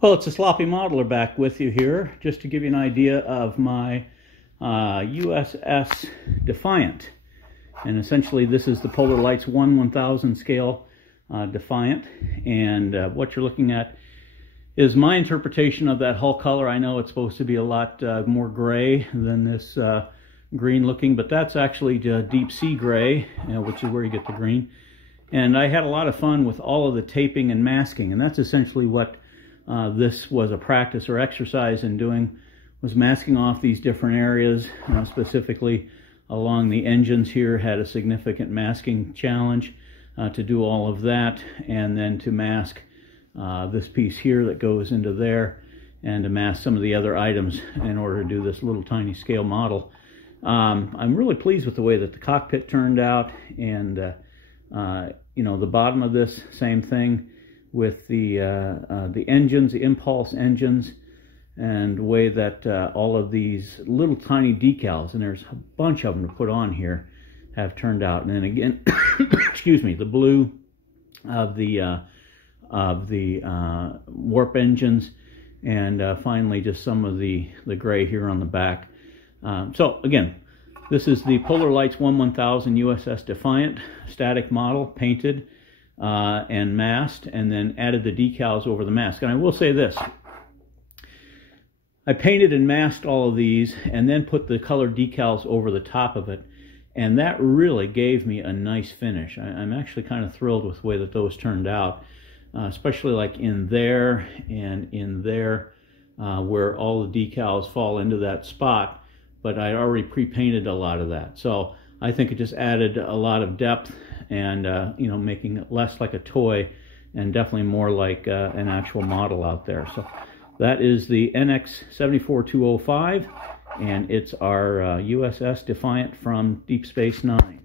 Well, it's a sloppy modeler back with you here, just to give you an idea of my USS Defiant. And essentially this is the Polar Lights 1/1000 scale Defiant. And what you're looking at is my interpretation of that hull color. I know it's supposed to be a lot more gray than this green looking, but that's actually deep sea gray, which is where you get the green. And I had a lot of fun with all of the taping and masking, and that's essentially what this was a practice or exercise in doing, was masking off these different areas, specifically along the engines here. Had a significant masking challenge to do all of that, and then to mask this piece here that goes into there, and to mask some of the other items in order to do this little tiny scale model. I'm really pleased with the way that the cockpit turned out, and you know, the bottom of this, same thing with the engines, the impulse engines, and the way that all of these little tiny decals, and there's a bunch of them to put on here, have turned out. And then again, excuse me, the blue of the warp engines, and finally just some of the gray here on the back. So again, this is the Polar Lights 1/1000 USS Defiant static model, painted and masked, and then added the decals over the mask. And I will say this, I painted and masked all of these and then put the colored decals over the top of it, and that really gave me a nice finish. I'm actually kind of thrilled with the way that those turned out, especially like in there and in there, where all the decals fall into that spot, but I already pre-painted a lot of that. So I think it just added a lot of depth, and you know, making it less like a toy and definitely more like an actual model out there. So that is the NX 74205, and it's our USS Defiant from Deep Space Nine.